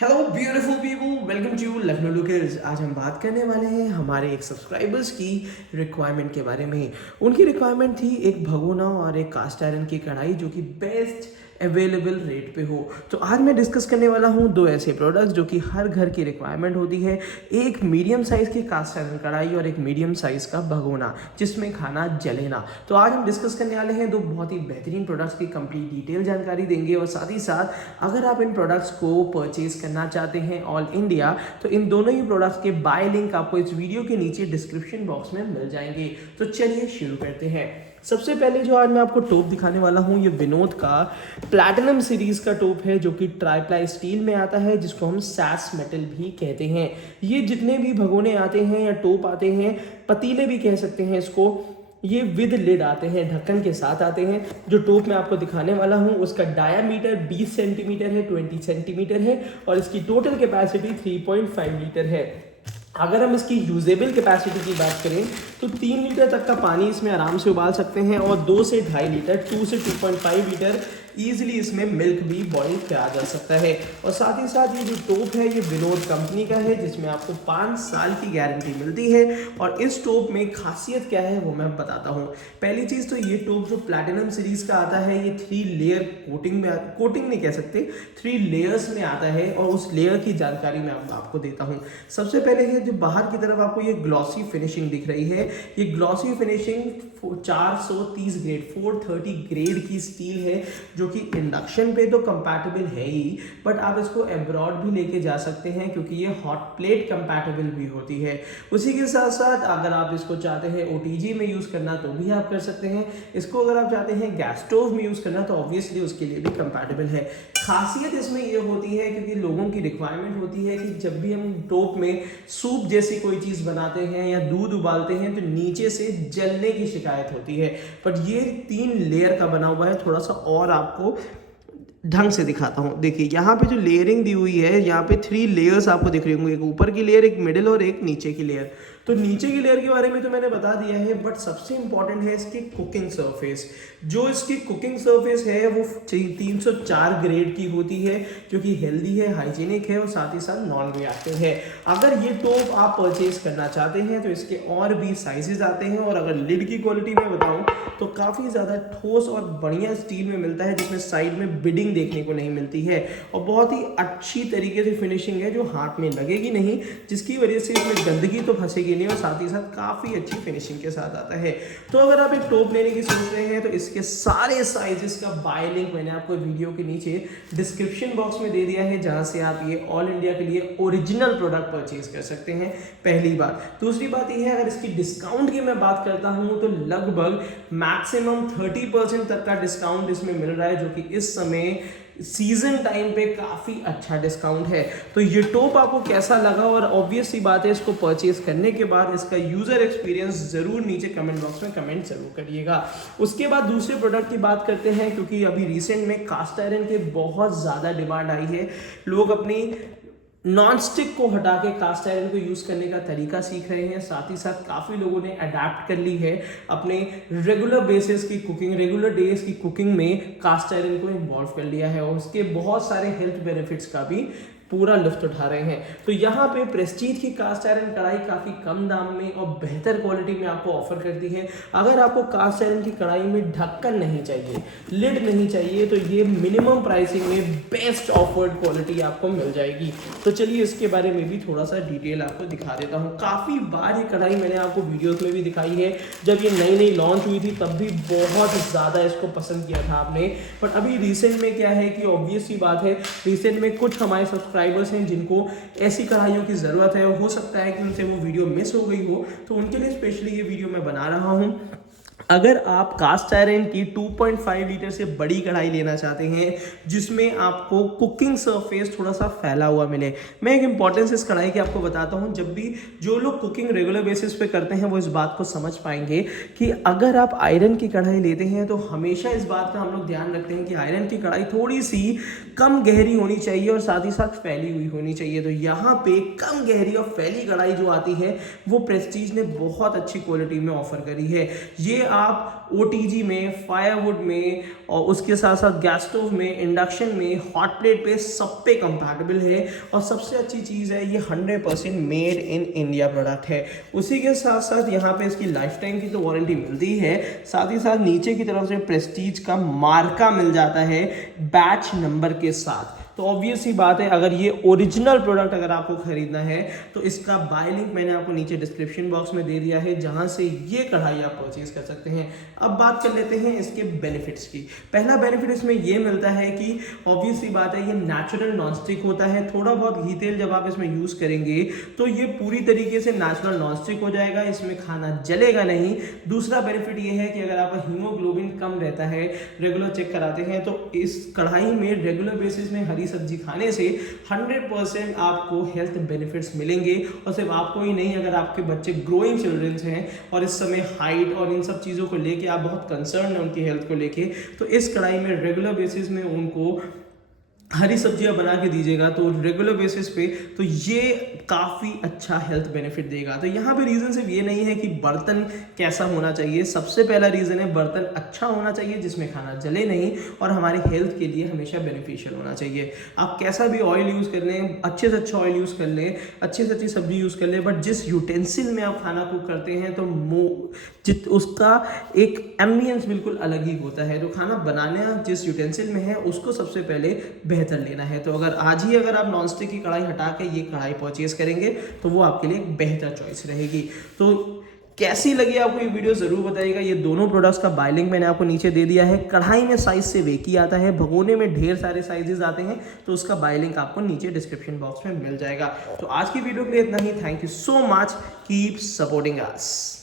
Hello beautiful people, welcome to Lucknow lookers. आज हम बात करने वाले हैं हमारे एक सब्सक्राइबर्स की रिक्वायरमेंट के बारे में। उनकी रिक्वायरमेंट थी एक भगोना और एक कास्ट आयरन की कढ़ाई जो कि बेस्ट अवेलेबल रेट पे हो। तो आज मैं डिस्कस करने वाला हूँ दो ऐसे प्रोडक्ट्स जो कि हर घर की रिक्वायरमेंट होती है। एक मीडियम साइज़ की कास्ट आयरन कढ़ाई और एक मीडियम साइज़ का भगोना जिसमें खाना जले ना। तो आज हम डिस्कस करने वाले हैं दो बहुत ही बेहतरीन प्रोडक्ट्स की कंप्लीट डिटेल जानकारी देंगे, और साथ ही साथ अगर आप इन प्रोडक्ट्स को परचेज करना चाहते हैं ऑल इंडिया तो इन दोनों ही प्रोडक्ट्स के बाय लिंक आपको इस वीडियो के नीचे डिस्क्रिप्शन बॉक्स में मिल जाएंगे। तो चलिए शुरू करते हैं। सबसे पहले जो आज मैं आपको टोप दिखाने वाला हूँ ये विनोद का प्लैटिनम सीरीज का टोप है जो कि ट्राईप्लाई स्टील में आता है, जिसको हम सैस मेटल भी कहते हैं। ये जितने भी भगोने आते हैं या टोप आते हैं, पतीले भी कह सकते हैं इसको, ये विद लिड आते हैं, ढक्कन के साथ आते हैं। जो टोप मैं आपको दिखाने वाला हूँ उसका डायामीटर 20 सेंटीमीटर है, 20 सेंटीमीटर है, और इसकी टोटल कैपेसिटी 3.5 लीटर है। अगर हम इसकी यूजेबल कैपेसिटी की बात करें तो 3 लीटर तक का पानी इसमें आराम से उबाल सकते हैं, और 2 से 2.5 लीटर, 2 से 2.5 लीटर ईजिली इसमें मिल्क भी बॉईल किया जा सकता है। और साथ ही साथ ये जो टोप है ये विनोद कंपनी का है, जिसमें आपको 5 साल की गारंटी मिलती है। और इस टोप में खासियत क्या है वो मैं बताता हूँ। पहली चीज़ तो ये टोप जो प्लैटिनम सीरीज का आता है ये 3 लेयर कोटिंग में, कोटिंग नहीं कह सकते, 3 लेयर्स में आता है, और उस लेयर की जानकारी मैं आपको देता हूँ। सबसे पहले है जो बाहर की तरफ आपको ये ग्लॉसी फिनिशिंग दिख रही है, ये ग्लॉसी फिनिशिंग 430 ग्रेड 430 ग्रेड की स्टील है, जो कि इंडक्शन पे तो कंपैटिबल है ही, बट आप इसको एब्रॉड भी लेके जा सकते हैं क्योंकि ये हॉट प्लेट कंपैटिबल भी होती है। उसी के साथ साथ अगर आप इसको चाहते हैं ओटीजी में यूज़ करना तो भी आप कर सकते हैं। इसको अगर आप चाहते हैं गैस स्टोव में यूज़ करना तो ऑब्वियसली उसके लिए भी कंपैटिबल है। खासियत इसमें ये होती है क्योंकि लोगों की रिक्वायरमेंट होती है कि जब भी हम टोप में सूप जैसी कोई चीज़ बनाते हैं या दूध उबालते हैं तो नीचे से जलने की शिकायत होती है, बट ये 3 लेयर का बना हुआ है। थोड़ा सा और आपको ढंग से दिखाता हूँ। देखिए यहाँ पे जो लेयरिंग दी हुई है, यहाँ पे 3 लेयर्स आपको दिख रही होंगी, एक ऊपर की लेयर, एक मिडिल और एक नीचे की लेयर। तो नीचे की लेयर के बारे में तो मैंने बता दिया है, बट सबसे इंपॉर्टेंट है इसकी कुकिंग सरफेस। जो इसकी कुकिंग सरफेस है वो 304 ग्रेड की होती है, जो कि हेल्दी है, हाइजीनिक है, और साथ ही साथ नॉन रिएक्टिव है। अगर ये टोप आप परचेज करना चाहते हैं तो इसके और भी साइजेस आते हैं, और अगर लिड की क्वालिटी में बताऊं तो काफ़ी ज़्यादा ठोस और बढ़िया स्टील में मिलता है, जिसमें साइड में बिडिंग देखने को नहीं मिलती है, और बहुत ही अच्छी तरीके से फिनिशिंग है जो हाथ में लगेगी नहीं, जिसकी वजह से इसमें गंदगी तो फंसेगी नहीं, और साथ ही साथ काफ़ी अच्छी फिनिशिंग के साथ आता है। तो अगर आप एक टोप लेने की सोच रहे हैं तो इसके सारे साइजेस का बाय लिंक मैंने आपको वीडियो के नीचे डिस्क्रिप्शन बॉक्स में दे दिया है, जहां से आप ये ऑल इंडिया के लिए ओरिजिनल प्रोडक्ट परचेज कर सकते हैं। पहली बात। दूसरी बात यह है, अगर इसकी डिस्काउंट की मैं बात करता हूं तो लगभग मैक्सिमम 30% तक का डिस्काउंट इसमें मिल रहा है, जो कि इस समय सीजन टाइम पे काफ़ी अच्छा डिस्काउंट है। तो ये टोप आपको कैसा लगा, और ऑब्वियस सी बात है इसको परचेज करने के बाद इसका यूज़र एक्सपीरियंस ज़रूर नीचे कमेंट बॉक्स में कमेंट जरूर करिएगा। उसके बाद दूसरे प्रोडक्ट की बात करते हैं, क्योंकि अभी रिसेंट में कास्ट आयरन के बहुत ज़्यादा डिमांड आई है। लोग अपनी नॉन स्टिक को हटा के कास्ट आयरन को यूज़ करने का तरीका सीख रहे हैं। साथ ही साथ काफ़ी लोगों ने अडेप्ट कर ली है अपने रेगुलर बेसिस की कुकिंग, रेगुलर डेज की कुकिंग में कास्ट आयरन को इन्वॉल्व कर लिया है, और उसके बहुत सारे हेल्थ बेनिफिट्स का भी पूरा लुफ्त उठा रहे हैं। तो यहाँ पे प्रेस्टीज की कास्ट आयरन कढ़ाई काफ़ी कम दाम में और बेहतर क्वालिटी में आपको ऑफर करती है। अगर आपको कास्ट आयरन की कढ़ाई में ढक्कन नहीं चाहिए, लिड नहीं चाहिए, तो ये मिनिमम प्राइसिंग में बेस्ट ऑफर्ड क्वालिटी आपको मिल जाएगी। तो चलिए इसके बारे में भी थोड़ा सा डिटेल आपको दिखा देता हूँ। काफ़ी बार ये कढ़ाई मैंने आपको वीडियोज़ में भी दिखाई है, जब ये नई नई लॉन्च हुई थी तब भी बहुत ज़्यादा इसको पसंद किया था आपने। बट अभी रिसेंट में क्या है कि ऑब्वियस सी बात है, रिसेंट में कुछ हमारे सब्सक्राइबर्स हैं जिनको ऐसी कढ़ाइयों की ज़रूरत है, हो सकता है कि उनसे वो वीडियो मिस हो गई हो, तो उनके लिए स्पेशली ये वीडियो मैं बना रहा हूँ। अगर आप कास्ट आयरन की 2.5 लीटर से बड़ी कढ़ाई लेना चाहते हैं जिसमें आपको कुकिंग सरफेस थोड़ा सा फैला हुआ मिले, मैं एक इंपॉर्टेंस इस कढ़ाई की आपको बताता हूं। जब भी जो लोग कुकिंग रेगुलर बेसिस पे करते हैं वो इस बात को समझ पाएंगे कि अगर आप आयरन की कढ़ाई लेते हैं तो हमेशा इस बात का हम लोग ध्यान रखते हैं कि आयरन की कढ़ाई थोड़ी सी कम गहरी होनी चाहिए और साथ ही साथ फैली हुई होनी चाहिए। तो यहाँ पे कम गहरी और फैली कढ़ाई जो आती है वो प्रेस्टीज ने बहुत अच्छी क्वालिटी में ऑफर करी है। ये आप OTG में, फायरवुड में और उसके साथ साथ गैस स्टोव में, इंडक्शन में, हॉट प्लेट पे, सब पे कंपैटिबल है। और सबसे अच्छी चीज़ है, ये 100% मेड इन इंडिया प्रोडक्ट है। उसी के साथ साथ यहाँ पे इसकी लाइफ टाइम की तो वारंटी मिलती है, साथ ही साथ नीचे की तरफ से प्रेस्टीज का मार्का मिल जाता है बैच नंबर के साथ। तो ऑब्वियस सी बात है, अगर ये ओरिजिनल प्रोडक्ट अगर आपको खरीदना है तो इसका बाय लिंक मैंने आपको नीचे डिस्क्रिप्शन बॉक्स में दे दिया है, जहां से ये कढ़ाई आप परचेज कर सकते हैं। अब बात कर लेते हैं इसके बेनिफिट्स की। पहला बेनिफिट इसमें ये मिलता है कि ऑब्वियस सी बात है, ये नेचुरल नॉनस्टिक होता है। थोड़ा बहुत घी तेल जब आप इसमें यूज करेंगे तो ये पूरी तरीके से नेचुरल नॉनस्टिक हो जाएगा, इसमें खाना जलेगा नहीं। दूसरा बेनिफिट ये है कि अगर आपका हीमोग्लोबिन कम रहता है, रेगुलर चेक कराते हैं, तो इस कढ़ाई में रेगुलर बेसिस में हरी सब्जी खाने से 100% आपको हेल्थ बेनिफिट्स मिलेंगे। और सिर्फ आपको ही नहीं, अगर आपके बच्चे ग्रोइंग चिल्ड्रंस हैं और इस समय हाइट और इन सब चीज़ों को लेके आप बहुत कंसर्न है उनकी हेल्थ को लेके, तो इस कढ़ाई में रेगुलर बेसिस में उनको हरी सब्जियां बना के दीजिएगा तो रेगुलर बेसिस पे, तो ये काफ़ी अच्छा हेल्थ बेनिफिट देगा। तो यहाँ पे रीज़न सिर्फ ये नहीं है कि बर्तन कैसा होना चाहिए, सबसे पहला रीज़न है बर्तन अच्छा होना चाहिए जिसमें खाना जले नहीं और हमारे हेल्थ के लिए हमेशा बेनिफिशियल होना चाहिए। आप कैसा भी ऑयल यूज़ कर लें, अच्छे से अच्छा ऑयल यूज़ कर लें, अच्छे से अच्छी सब्जी यूज़ कर लें, बट जिस यूटेंसिल में आप खाना कुक करते हैं तो उसका एक एम्बियंस बिल्कुल अलग ही होता है। तो खाना बनाना जिस यूटेंसिल में है उसको सबसे पहले बेहतर लेना है। तो अगर आज ही अगर आप नॉनस्टिक की कढ़ाई हटा के ये कढ़ाई परचेज करेंगे तो वो आपके लिए एक बेहतर चॉइस रहेगी। तो कैसी लगी आपको ये वीडियो ज़रूर बताइएगा। ये दोनों प्रोडक्ट्स का बाय लिंक मैंने आपको नीचे दे दिया है। कढ़ाई में साइज से एक ही आता है, भगोने में ढेर सारे साइजेस आते हैं, तो उसका बाय लिंक आपको नीचे डिस्क्रिप्शन बॉक्स में मिल जाएगा। तो आज की वीडियो के लिए इतना ही। Thank you so much, keep supporting us.